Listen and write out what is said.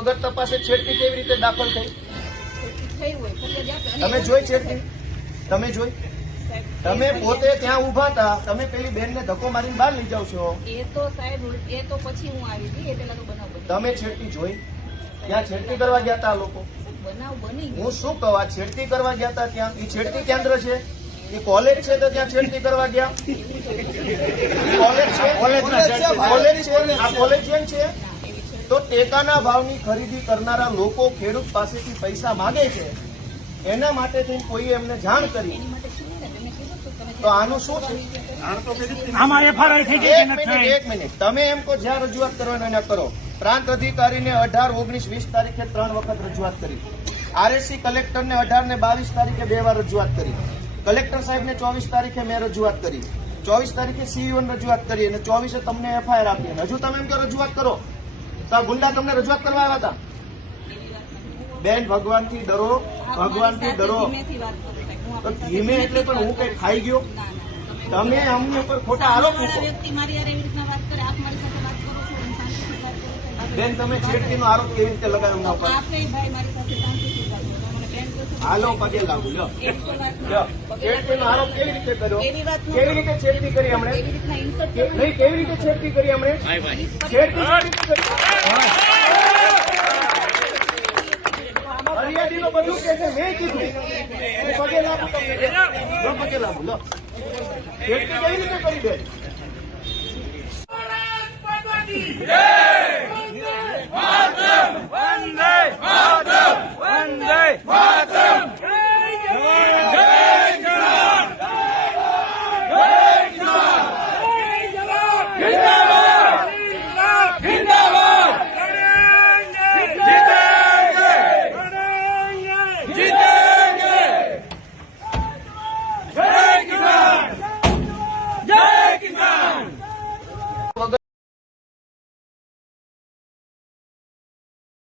વગર તપાસે છેડતી કેવી રીતે દાખલ થઈ? તમે જોઈ છેડતી? તમે જોઈ? તમે પોતે ત્યાં ઉભા હતા, તમે પેલી બેન ને ધક્કો મારીને બહાર લઈ જાવ છો. એ તો સાહેબ એ તો પછી હું આવી હતી, એ પેલા તો બનાવ બન્યો. તમે છેડતી જોઈ? ત્યાં છેડતી કરવા ગયા હતા લોકો? બનાવ બની હું શું કહું, આ છેડતી કરવા ગયા હતા ત્યાં? એ છેડતી કેન્દ્ર છે? એ કોલેજ છે તો ત્યાં છેડતી કરવા ગયા? કોલેજ છે? આ કોલેજ કેમ છે? તો ટેકાના ભાવની ખરીદી કરનારા લોકો ખેડૂત પાસેથી પૈસા માંગે છે, એના માટે થઈને કોઈએ એમને જાણ કરી, તો આનું શું છે? આમાં એફઆરઆઈ થઈ ગઈ કે નથી થઈ? એક મિનિટ, તમે એમ કહો જ્યાં રજૂઆત કરવાના એને કરો. પ્રાંત અધિકારીને 18, 19, 20 તારીખે 3 વખત રજૂઆત કરી. આરએસસી કલેક્ટરને 18 ને 22 તારીખે 2 વાર રજૂઆત કરી. કલેક્ટર સાહેબને 24 તારીખે મેં રજૂઆત કરી. 24 તારીખે સીઈઓ ને રજૂઆત કરી અને 24 તમને એફઆઈઆર આપી. હજુ તમે એમ કહો રજૂઆત કરો તો આ ગુંડા તમને રજૂઆત કરવા આવ્યા હતા? બેન, ભગવાનથી ડરો, ભગવાનથી ડરો. તો ધીમે એટલે પણ હું કઈ ખાઈ ગયો? તમે અમને ઉપર ખોટા આરોપ મૂકો. બેન, તમે છેડતીનો આરોપ કેવી રીતે લગાવ્યો એમના ઉપર? હાલો, પગે લાગુ. લો, છેડતીનો આરોપ કેવી રીતે કર્યો? કેવી રીતે છેડતી કરી હમણે? નહીં, કેવી રીતે છેડતી કરી હમણે? છેડતી ફરિયાદીનો બધું કે છે, મેં કીધું. પગે લાગુ તમને. લો, પગે લાગુ. લો, છેડતી કેવી રીતે કરી? બેન, જીતે